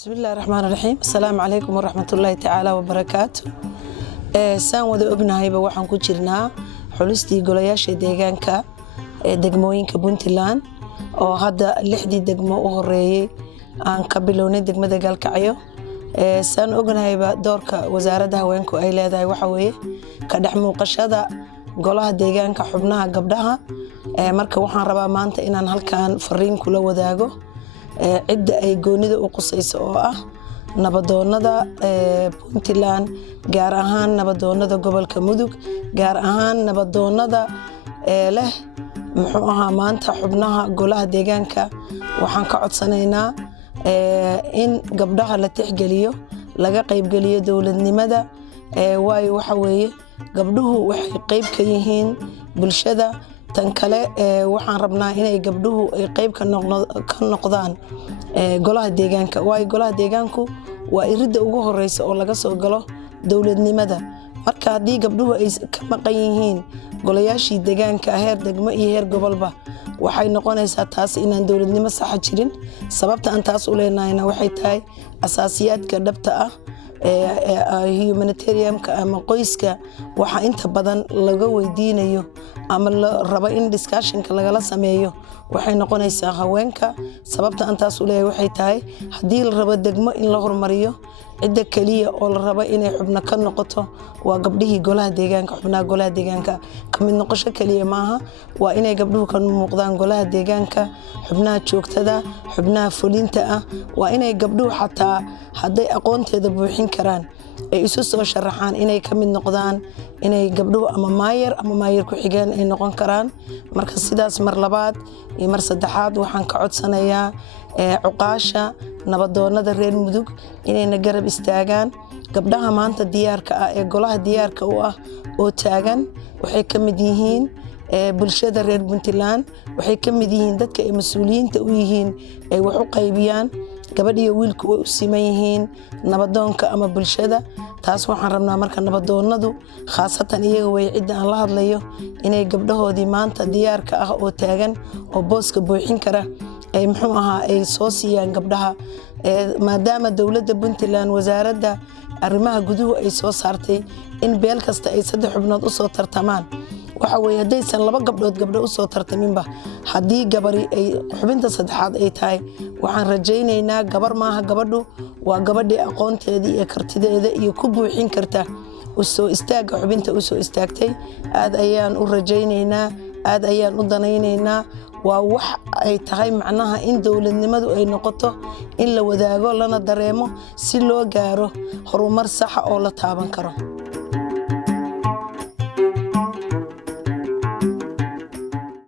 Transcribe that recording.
بسم الله الرحمن الرحيم السلام عليكم ورحمة الله تعالى وبركاته سان wada ognahay waxaan ku jirnaa xulistii golayaasha deegaanka degmooyinka Puntland oo hadda 6 degmo u horeeyay aan ka bilownay degmada Galkacyo saan ognahay doorka wasaaradda haweenku ay leedahay waxa weeye ka dhex muuqashada golaha deegaanka xubnaha gabdhaha marka waxaan rabaa maanta inaan halkaan fariin kula wadaago cidda ay goonida u qusayso oo ah nabadoonnada Puntland gaar ahaan nabadoonnada gobolka Mudug gaar ahaan nabadoonnada leh muxuu ahaa maanta xubnaha golaha deegaanka waxaan ka codsanaynaa in gabdhaha la tixgeliyo laga qayb geliyo dawladnimada waayo waxa weeye gabdhuhu waxay qayb ka yihiin bulshada tan kale waxaan rabnaa inay gabdhuhu ay qayb ka noqdaan golaha deegaanka waayo golaha deegaanku waa iridda ugu horeysa oo laga soo galo dawladnimada marka hadii gabdhuhu ay ka maqan yihiin golayaashii deegaanka heer degmo iyo heer gobolba waxay noqonaysaa taas inaan dawladnimo sax jirin sababta aan taas u leenahayna waxay tahay asaasiyaadka dhabta ah humanitarianka ama qoyska waxa inta badan laga weydiinayo ama la rabo in discussionka lagala sameeyo waxay noqonaysaa haweenka sababta aan taas u leeyahay waxay tahay hadii la rabo degmo in la hormariyo cidda kaliya oo la rabo inay xubno ka noqoto waa gabdhihii golaha deegaanka xubnaha golaha deegaanka kamid noqosho kaliya maaha waa inay gabdhuhu ka muuqdaan golaha deegaanka xubnaha joogtada xubnaha fulinta ah waa inay gabdhuhu xataa haday aqoonteeda buuxin karaan ay isu soo sharaxaan inay kamid noqdaan inay gabdhuhu ama maayar ku xigeen ay noqon karaan marka sidaas mar labaad iyo mar saddexaad waxaan ka codsanayaa cuqaasha nabadoonnada reer Mudug inayna garab istaagaan gabdhaha maanta diyaarka ah ee golaha diyaarka u ah oo taagan waxay kamid yihiin bulshada reer Puntland waxay kamid yihiin dadka ay mas'uuliyiinta u yihiin ay wax u qaybiyaan gabadhiyo wiilku way u siman yihiin nabadoonka ama bulshada taas waxaan rabnaa marka nabadoonnadu khaasatan iyaga way cidda aan la hadlayo inay gabdhahoodii maanta diyaarka ah oo taagan oo booska buuxin kara ay muxuu ahaa ay soo siiyaan gabdhaha maadaama dawladda Puntland wasaaradda arrimaha guduhu ay soo saartay in beel kasta ay 3 xubnood u soo tartamaan waxa weeye hadaysan 2 gabdhood gabdho u soo tartaminba hadii gabari ay xubinta saddexaad ay tahay waxaan rajaynaynaa gabar maaha gabadhu waa gabadhii aqoonteedii iyo kartideeda iyo ku buuxin karta u soo istaaga xubinta u soo istaagtay aad ayaan u rajaynaynaa aad ayaan u danaynaynaa waa wax ay tahay macnaha in dawladnimadu ay noqoto in la wadaago lana dareemo si loo gaaro horumar sax oo la taaban karo